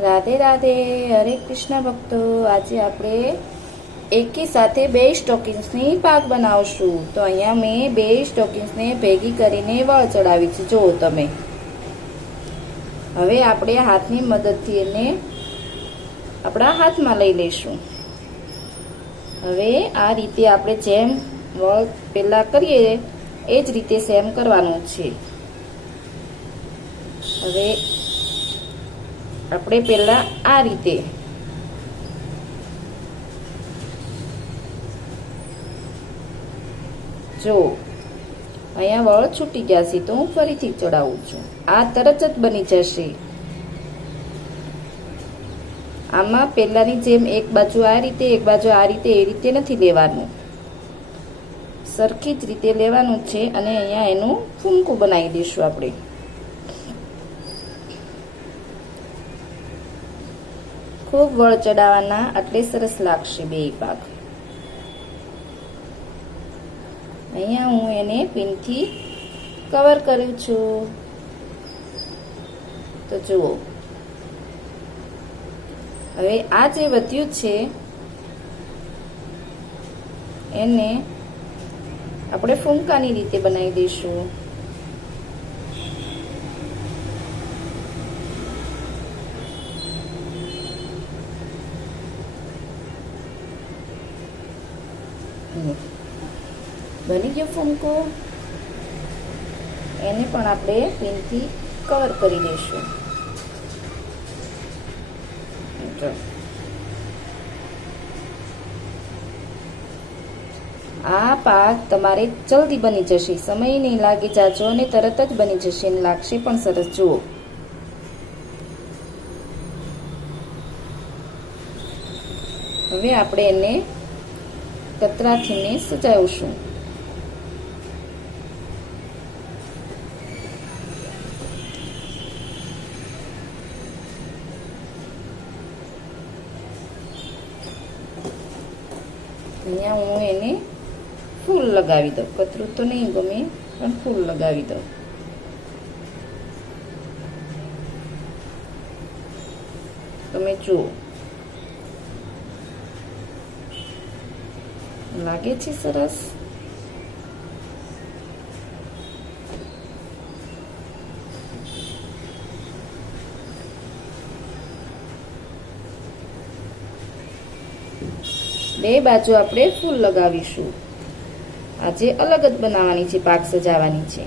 રાધે રાધે, હરે કૃષ્ણ ભક્તો। આજે આપણે એકી સાથે બે સ્ટોકિંગ્સની પાક બનાવશું। તો અહીંયા મેં બે સ્ટોકિંગ્સને ભેગી કરીને વળ ચડાવી છે, જુઓ તમે। હવે આપણે હાથની મદદથી એને આપણા હાથમાં લઈ લઈશું। હવે આ રીતે આપણે જેમ વળ પહેલા કરીએ એ જ રીતે સેમ કરવાનું છે। હવે આપણે પહેલા આ રીતે જો અહીંયા વળ છૂટી ગયા છે, તો હું ફરીથી ચડાવું છું। આ તરત જ બની જશે। આમાં પહેલાની જેમ એક બાજુ આ રીતે એક બાજુ આ રીતે એ રીતે નથી લેવાનું, સરખી જ રીતે લેવાનું છે। અને અહીંયા એનું ફૂમકું બનાવી દઈશું આપણે। ખૂબ વળ ચડાવવાના, એટલે સરસ લાગશે બે પાક। અહીંયા હું એને પિનથી કવર કર્યું છું, તો જુઓ। હવે આ જે વધ્યું છે એને આપણે ફૂમકાની રીતે બનાવી દઈશું। બની ગયો ફૂમકો। એને પણ આપણે પિનથી કવર કરી દઈશું। આ પાક તમારે જલ્દી બની જશે, સમય નહીં લાગે જાજો, અને તરત જ બની જશે અને લાગશે પણ સરસ। જુઓ, હવે આપણે એને કતરાથી સજાવશું। અહીંયા હું એને ફૂલ લગાવી દઉં, કતરું તો નહીં ગમે પણ ફૂલ લગાવી દઉં। તમે જુઓ, લાગે છે સરસ। બે બાજુ આપણે ફૂલ લગાવીશું। આજે અલગ જ બનાવવાની છે, પાક સજાવવાની છે।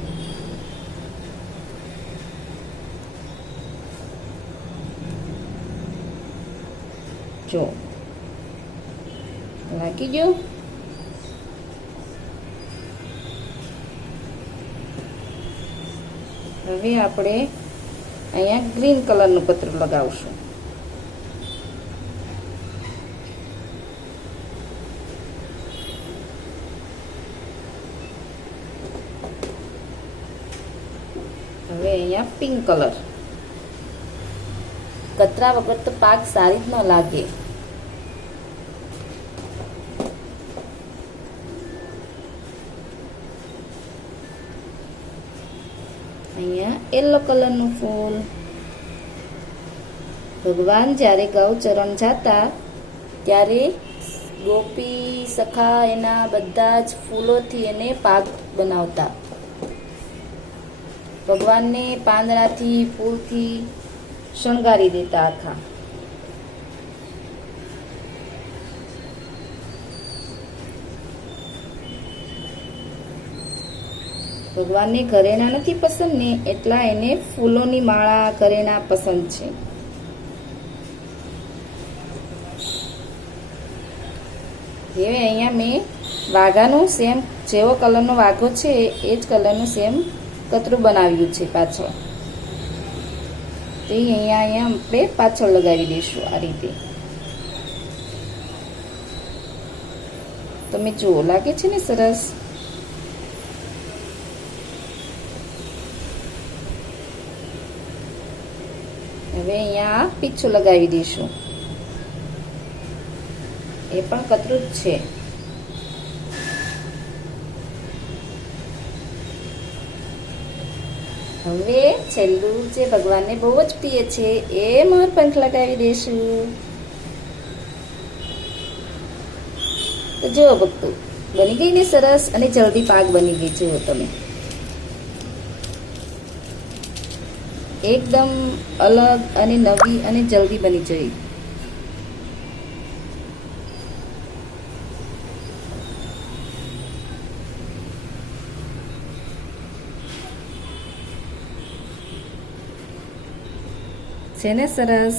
જો લાગી ગયો। હવે આપણે અહીંયા ગ્રીન કલરનું પતરું લગાવશું। હવે અહીંયા પિંક કલર। કતરા વગર તો પાક સારી જ ન લાગે। અહીંયા યલો કલરનું ફૂલ। ભગવાન જ્યારે ગૌચરણ જાતા ત્યારે ગોપી સખા એના બધા જ ફૂલોથી એને પાક બનાવતા। ભગવાનને પાંદડાથી ફૂલથી શણગારી દેતા આખા। ભગવાનને ઘરેણા નથી પસંદ ને, એટલા એને ફૂલોની માળા ઘરેણા પસંદ છે। હવે અહીંયા મેં વાઘાનું સેમ જેવો કલરનો વાઘો છે એ જ કલરનું સેમ કતરું બનાવ્યું છે પાછળ। તો અહીંયા આપણે પાછળ લગાવી દઈશું આ રીતે। તમે જુઓ, લાગે છે ને સરસ। હવે અહીંયા પીછું લગાવી દઈશું, એ પણ કતરું જ છે। હવે છેલ્લું જે ભગવાનને બહુ જ પ્રિય છે એ મોરપંખ લગાવી દેશું. તો જુઓ ભક્તો, બની ગઈ ને સરસ અને જલ્દી પાક બની ગઈ. જુઓ તમે, એકદમ અલગ અને નવી અને જલ્દી બની જઈ. છે ને સરસ?